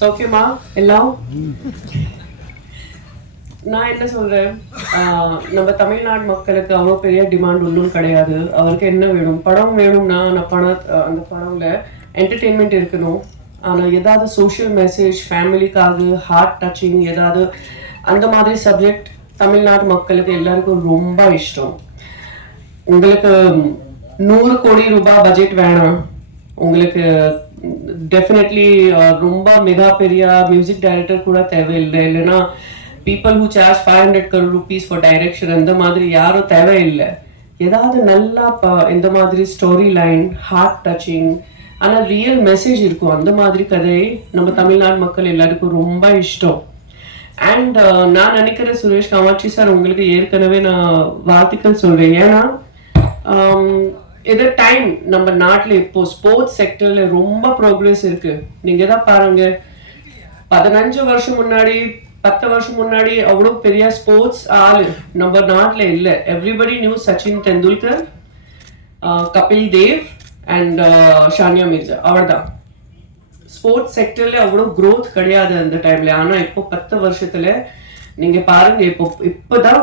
சௌக்கியமா எல்லாம் நான் என்ன சொல்றேன்? நம்ம தமிழ்நாடு மக்களுக்கு அவ்வளோ பெரிய டிமாண்ட் ஒன்றும் கிடையாது. அவருக்கு என்ன வேணும்? படம் வேணும்னா அந்த பண அந்த படம்ல என்டர்டெயின்மெண்ட் இருக்கணும். ஆனால் ஏதாவது சோஷியல் மெசேஜ் ஃபேமிலிக்காக ஹார்ட் டச்சிங் ஏதாவது அந்த மாதிரி சப்ஜெக்ட் தமிழ்நாட்டு மக்களுக்கு எல்லாருக்கும் ரொம்ப இஷ்டம். உங்களுக்கு நூறு கோடி ரூபாய் பட்ஜெட் வேணாம். உங்களுக்கு டெஃபினெட்லி ரொம்ப மிக பெரிய மியூசிக் டைரக்டர் கூட தேவையில்லை. இல்லைன்னா people who charge five hundred crore rupees for direction அந்த மாதிரி யாரும் தேவையில்லை. ஏதாவது நல்லா ப- இந்த மாதிரி ஸ்டோரி லைன் ஹார்ட் டச்சிங் ஆனால் ரியல் மெசேஜ் இருக்கும். அந்த மாதிரி கதை நம்ம தமிழ்நாடு மக்கள் எல்லாருக்கும் ரொம்ப இஷ்டம். அண்ட் uh, நான் நினைக்கிறேன் சுரேஷ் காமாட்சி சார் உங்களுக்கு ஏற்கனவே நான் வாழ்த்துக்கள் சொல்கிறேன் ஏன்னா um, இது டைம் நம்ம நாட்டில் இப்போ ஸ்போர்ட்ஸ் செக்டர்ல ரொம்ப ப்ரோக்ரஸ் இருக்கு. நீங்க தான் பாருங்க. பதினஞ்சு வருஷம் முன்னாடி பத்து வருஷம் முன்னாடி அவ்வளோ பெரிய ஸ்போர்ட்ஸ் ஆள் நம்ம நாட்டில் இல்லை. Everybody knew Sachin Tendulkar Kapil Dev and Sania Mirza அவ்வளோதான் ஸ்போர்ட்ஸ் செக்டர்ல அவ்வளோ க்ரோத் கிடையாது அந்த டைம்ல ஆனால் இப்போ பத்து வருஷத்துல நீங்க பாருங்க இப்போ இப்போதான்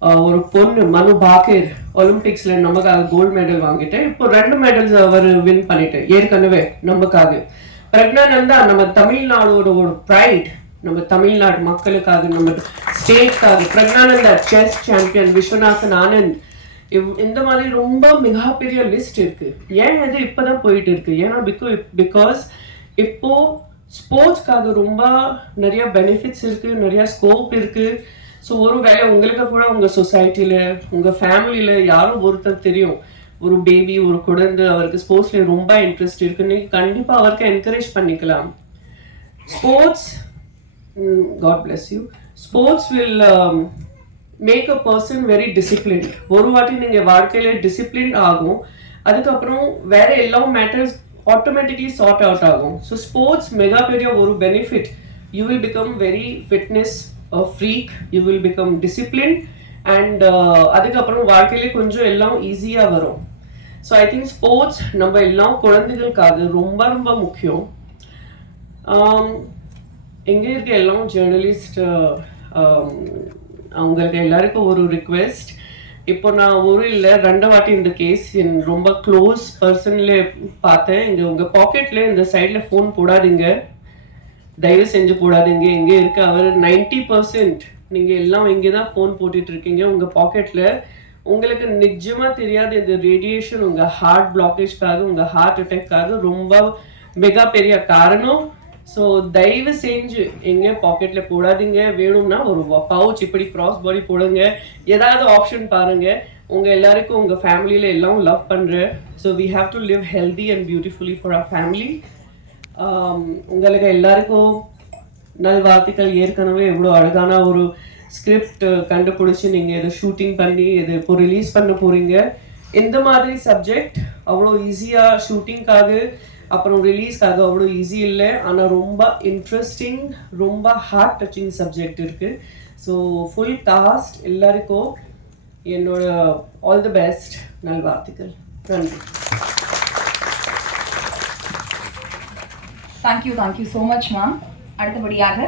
ஒரு பொண்ணு மனு பாக்கேர் ஒலிம்பிக்ஸ்ல நமக்காக கோல்டு மெடல் வாங்கிட்டு இப்போ ரெண்டு மெடல்ஸ் அவர் வின் பண்ணிட்டு ஏற்கனவே நமக்காக. பிரக்னானந்தா நம்ம தமிழ்நாடோட ஒரு ப்ரைட் நம்ம தமிழ்நாடு மக்களுக்காக நம்ம ஸ்டேட்காக பிரக்னானந்தா செஸ் சாம்பியன் விஸ்வநாதன் ஆனந்த். இவ்- இந்த மாதிரி ரொம்ப மிகப்பெரிய லிஸ்ட் இருக்கு. ஏன் இது இப்போதான் போயிட்டு இருக்கு? ஏன்னா பிகோ பிகாஸ் இப்போ ஸ்போர்ட்ஸ்க்காக ரொம்ப நிறைய பெனிஃபிட்ஸ் இருக்கு நிறைய ஸ்கோப் இருக்கு. ஸோ ஒரு வேளை உங்களுக்கு கூட உங்கள் சொசைட்டியில் உங்கள் ஃபேமிலியில் யாரும் ஒருத்தர் தெரியும். ஒரு பேபி ஒரு குழந்தை அவருக்கு ஸ்போர்ட்ஸ்ல ரொம்ப இன்ட்ரெஸ்ட் இருக்குன்னு கண்டிப்பாக அவருக்கு என்கரேஜ் பண்ணிக்கலாம். Sports got plus you sports will make a person very discipline ஒரு வாட்டி நீங்கள் வாழ்க்கையில் டிசிப்ளின் ஆகும். அதுக்கப்புறம் வேற எல்லா மேட்டர்ஸ் ஆட்டோமேட்டிக்லி சார்ட் அவுட் ஆகும். ஸோ ஸ்போர்ட்ஸ் மெகா பெரிய ஒரு benefit you will become very fitness freak you will become discipline and அதுக்கப்புறம் வாழ்க்கையிலே கொஞ்சம் எல்லாம் ஈஸியாக வரும். ஸோ ஐ திங்க் ஸ்போர்ட்ஸ் நம்ம எல்லாம் குழந்தைகளுக்காக ரொம்ப ரொம்ப முக்கியம். Um, எங்கே இருக்க எல்லாம் ஜேர்னலிஸ்ட் uh, um, அவங்களுக்கு எல்லாருக்கும் ஒரு ரிக்வெஸ்ட் இப்போ நான் ஒரு இல்லை ரெண்டு வாட்டி இந்த கேஸ் என் ரொம்ப க்ளோஸ் பர்சன்ல பார்த்தேன். இங்கே உங்கள் பாக்கெட்டில் இந்த சைடில் ஃபோன் போடாதீங்க. தயவு செஞ்சு போடாதீங்க. இங்கே இருக்க அவர் 90% பர்சன்ட் நீங்கள் எல்லாம் இங்கே தான் ஃபோன் போட்டுட்டு இருக்கீங்க உங்கள் பாக்கெட்டில் உங்களுக்கு நிஜமாக தெரியாது இந்த ரேடியேஷன் உங்கள் ஹார்ட் பிளாக்கேஜ்க்காக உங்கள் ஹார்ட் அட்டாக்காக ரொம்ப மிக பெரிய காரணம். ஸோ தயவு செஞ்சு எங்கே பாக்கெட்டில் போடாதீங்க. வேணும்னா ஒரு பவுச் இப்படி கிராஸ் பாடி போடுங்க. ஏதாவது ஆப்ஷன் பாருங்க. உங்கள் எல்லாருக்கும் உங்கள் ஃபேமிலியில் எல்லாம் லவ் பண்ணுற so we have to live healthy and beautifully for our family உங்களுக்கு எல்லாருக்கும் நல்வாழ்த்துக்கள். ஏற்கனவே எவ்வளோ அழகான ஒரு ஸ்கிரிப்ட் கண்டுபிடிச்சி நீங்கள் இதை ஷூட்டிங் பண்ணி இது இப்போ ரிலீஸ் பண்ண போகிறீங்க இந்த மாதிரி சப்ஜெக்ட் அவ்வளோ ஈஸியாக ஷூட்டிங்காக அப்புறம் ரிலீஸ்க்காக அவ்வளோ ஈஸி இல்லை. ஆனால் ரொம்ப இன்ட்ரெஸ்டிங் ரொம்ப ஹார்ட் டச்சிங் சப்ஜெக்ட் இருக்குது ஸோ ஃபுல் காஸ்ட் எல்லாருக்கும் என்னோட ஆல் தி பெஸ்ட் நல்வாழ்த்துக்கள். நன்றி. Thank you thank you so much ma'am அடுத்தபடியாக